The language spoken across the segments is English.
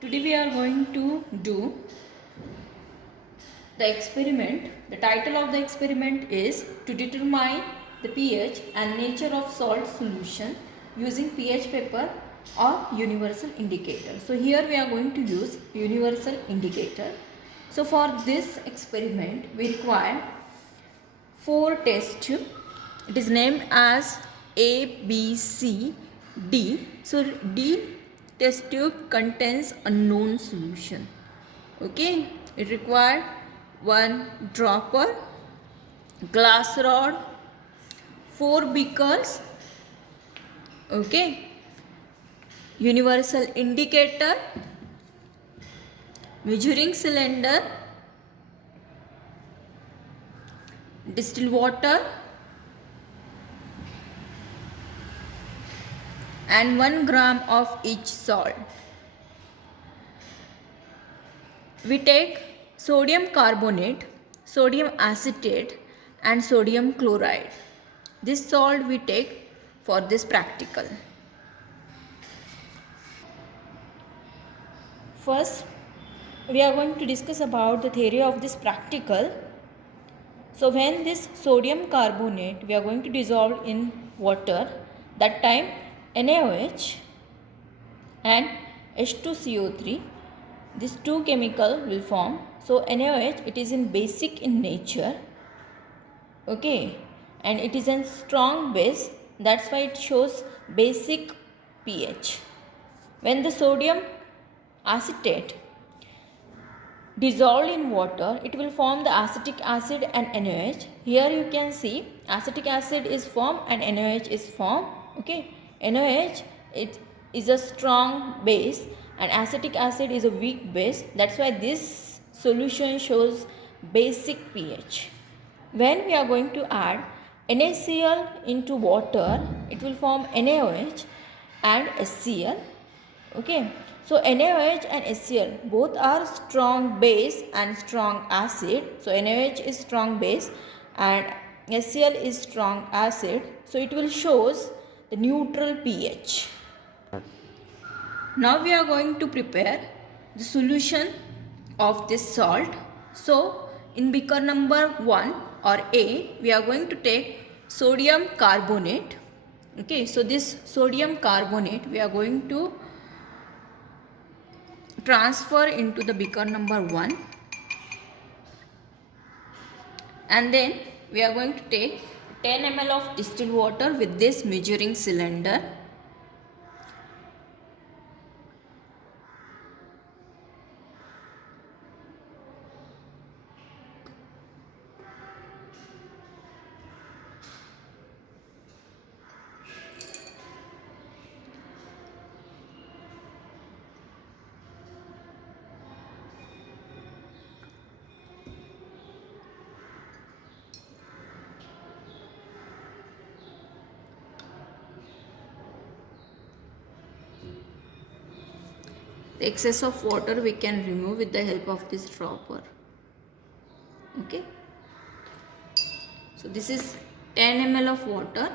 Today we are going to do the experiment. The title of the experiment is to determine the pH and nature of salt solution using pH paper or universal indicator. So here we are going to use universal indicator. So for this experiment we require 4 test tube. It is named as A, B, C, D. So D test tube contains a known solution. Okay, it required one dropper, glass rod, 4 beakers, okay, universal indicator, measuring cylinder, distilled water, and 1 gram of each salt. We take sodium carbonate, sodium acetate and sodium chloride. This salt we take for this practical. First, we are going to discuss about the theory of this practical. So when this sodium carbonate we are going to dissolve in water, that time NaOH and H2CO3, these two chemical will form. So NaOH, it is in basic in nature, okay, and it is a strong base, that's why it shows basic pH. When the sodium acetate dissolved in water, it will form the acetic acid and NaOH. Here you can see acetic acid is formed and NaOH is formed, okay. NaOH, it is a strong base and acetic acid is a weak base, that's why this solution shows basic pH. When we are going to add NaCl into water, it will form NaOH and HCl, okay. So NaOH and HCl both are strong base and strong acid. So NaOH is strong base and HCl is strong acid, so it will shows the neutral pH. Now we are going to prepare the solution of this salt. So in beaker number 1 or A, we are going to take sodium carbonate, okay. So this sodium carbonate we are going to transfer into the beaker number 1, and then we are going to take 10 ml of distilled water with this measuring cylinder. The excess of water we can remove with the help of this dropper, okay. So this is 10 ml of water.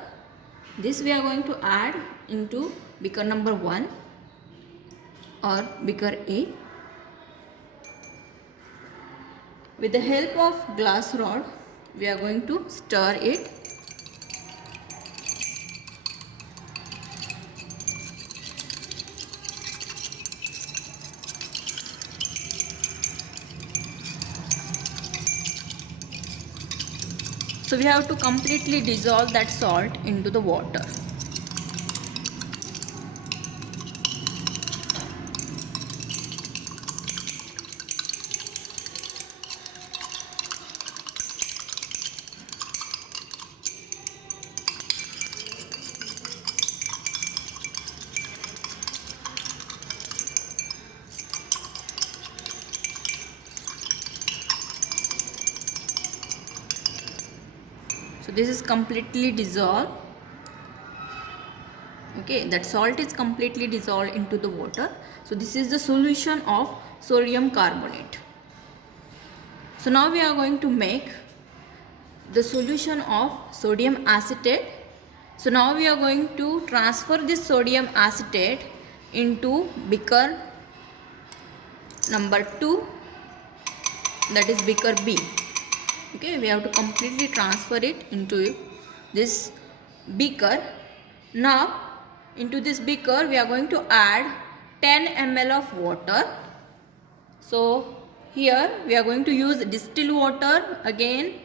This we are going to add into beaker number 1 or beaker A. With the help of glass rod we are going to stir it. So we have to completely dissolve that salt into the water. So this is completely dissolved, okay. That salt is completely dissolved into the water. So this is the solution of sodium carbonate. So now we are going to make the solution of sodium acetate. So now we are going to transfer this sodium acetate into beaker number 2, that is beaker B. Okay, we have to completely transfer it into this beaker. Now into this beaker we are going to add 10 ml of water. So here we are going to use distilled water again.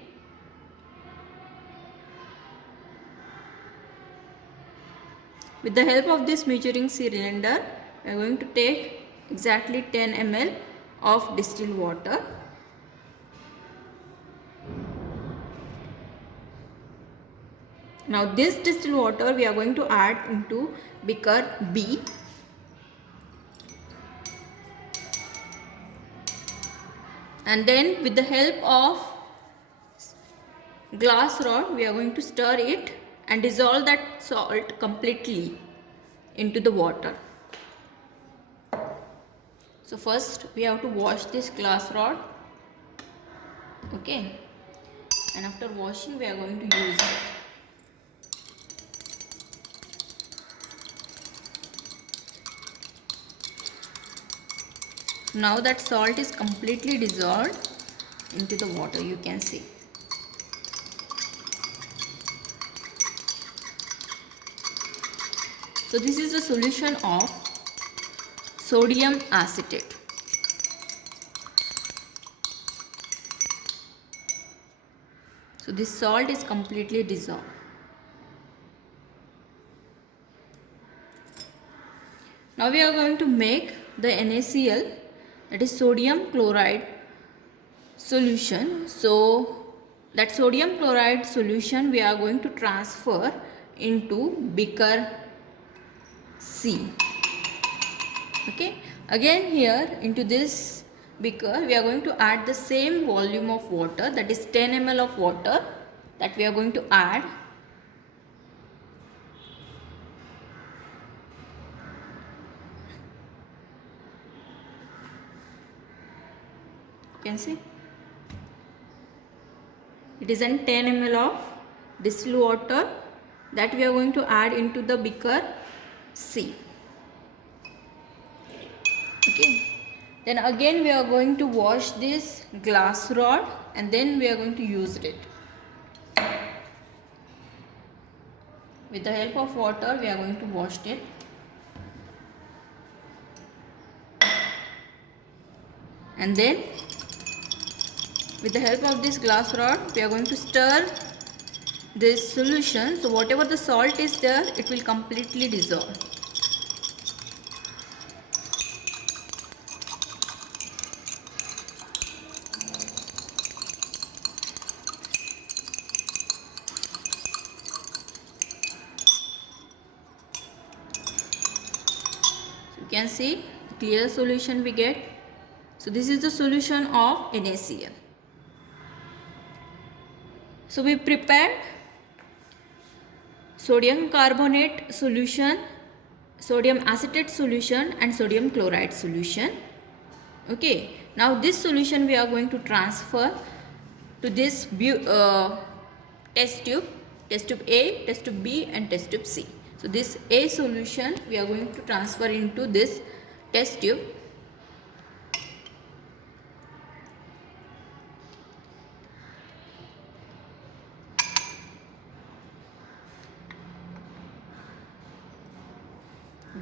With the help of this measuring cylinder, we are going to take exactly 10 ml of distilled water. Now this distilled water we are going to add into beaker B. And then with the help of glass rod we are going to stir it and dissolve that salt completely into the water. So first we have to wash this glass rod. Okay, and after washing we are going to use it. Now that salt is completely dissolved into the water, you can see. So this is the solution of sodium acetate. So this salt is completely dissolved. Now we are going to make the NaCl, that is sodium chloride solution. So that sodium chloride solution we are going to transfer into beaker C. Okay, again here into this beaker we are going to add the same volume of water, that is 10 ml of water that we are going to add. You can see it is an 10 ml of distilled water that we are going to add into the beaker C. Okay, then again we are going to wash this glass rod and then we are going to use it. With the help of water we are going to wash it. And then with the help of this glass rod we are going to stir this solution. So whatever the salt is there, it will completely dissolve. So you can see the clear solution we get. So this is the solution of NaCl. So we prepared sodium carbonate solution, sodium acetate solution and sodium chloride solution. Okay, now this solution we are going to transfer to this test tube A, test tube B and test tube C. So this A solution we are going to transfer into this test tube.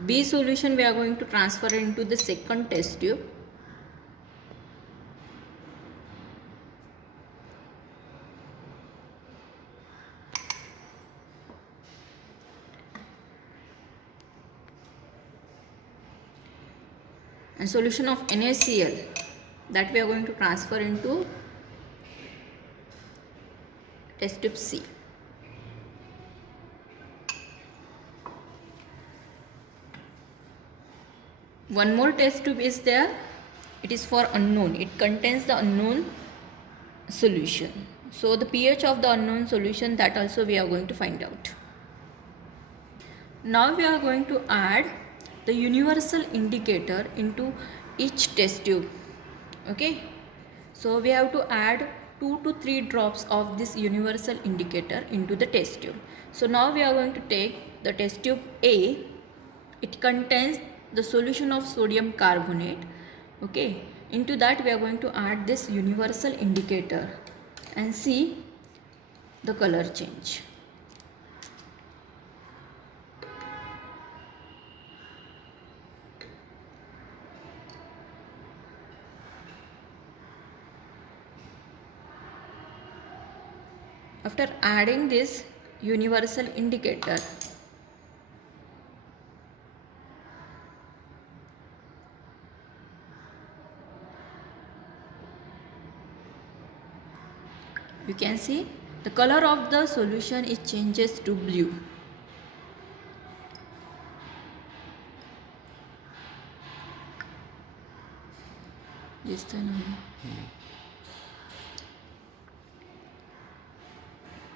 B solution we are going to transfer into the second test tube. And solution of NaCl that we are going to transfer into test tube C. One more test tube is there. It is for unknown. It contains the unknown solution. So the pH of the unknown solution, that also we are going to find out. Now we are going to add the universal indicator into each test tube. Okay. So we have to add 2 to 3 drops of this universal indicator into the test tube. So now we are going to take the test tube A. It contains the solution of sodium carbonate. Okay, into that we are going to add this universal indicator and see the color change. After adding this universal indicator, you can see the color of the solution is changes to blue. This time.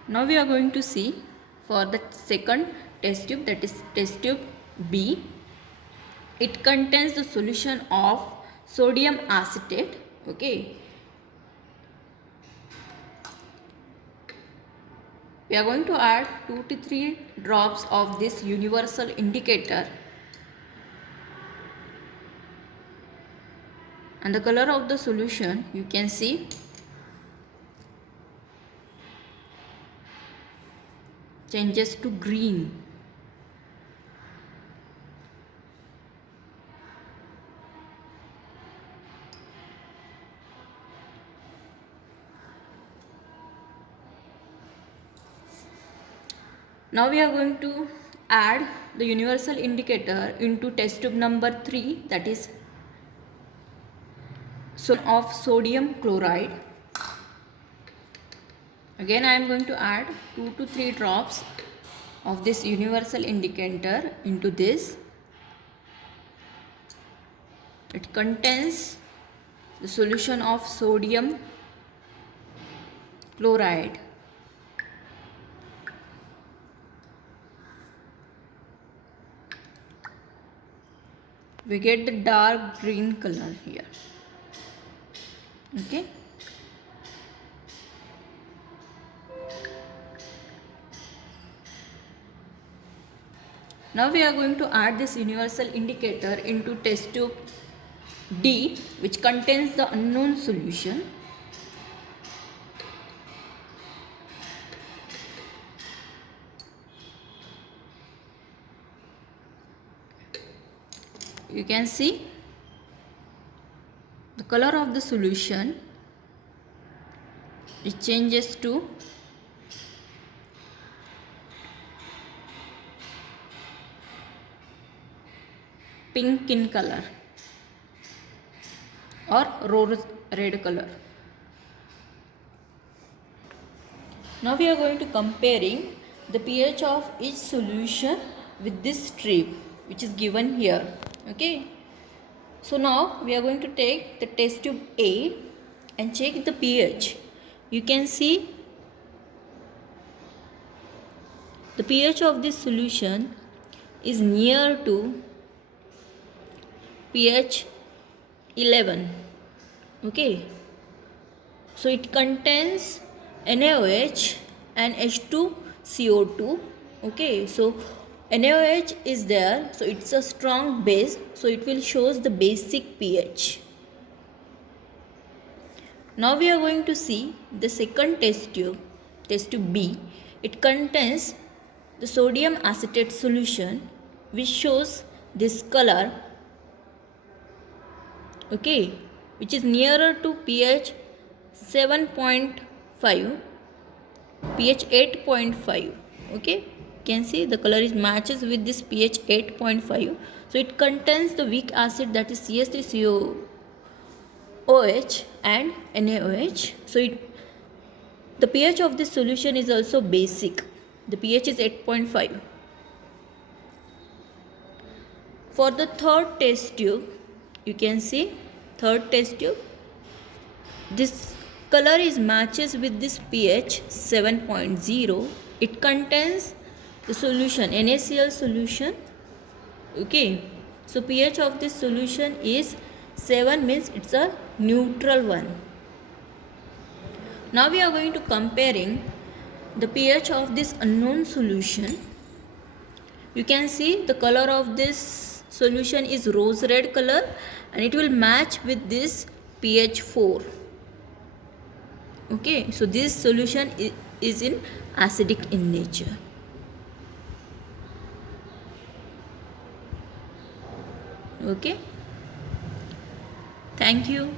Now we are going to see for the second test tube, that is test tube B. It contains the solution of sodium acetate. Okay. We are going to add 2 to 3 drops of this universal indicator, and the color of the solution you can see changes to green. Now we are going to add the universal indicator into test tube number 3, that is of sodium chloride. Again I am going to add 2 to 3 drops of this universal indicator into this. It contains the solution of sodium chloride. We get the dark green color here. Okay. Now we are going to add this universal indicator into test tube D, which contains the unknown solution. You can see the color of the solution, it changes to pink in color or rose red color. Now we are going to comparing the pH of each solution with this strip which is given here. Okay. So now we are going to take the test tube A and check the pH. You can see the pH of this solution is near to pH 11. Okay. So it contains NaOH and H2CO2. Okay. So NaOH is there, so it's a strong base, so it will shows the basic pH. Now we are going to see the second test tube B. It contains the sodium acetate solution which shows this color, okay, which is nearer to pH 7.5, pH 8.5, okay. Can see the color is matches with this pH 8.5. So it contains the weak acid, that is CH3COOH and NaOH. So the pH of this solution is also basic. The pH is 8.5. For the third test tube, you can see third test tube, this color is matches with this pH 7.0. It contains the solution NaCl solution. Okay, so pH of this solution is 7, means it's a neutral one. Now we are going to comparing the pH of this unknown solution. You can see the color of this solution is rose red color and it will match with this pH 4. Okay, so this solution is in acidic in nature. Okay, thank you.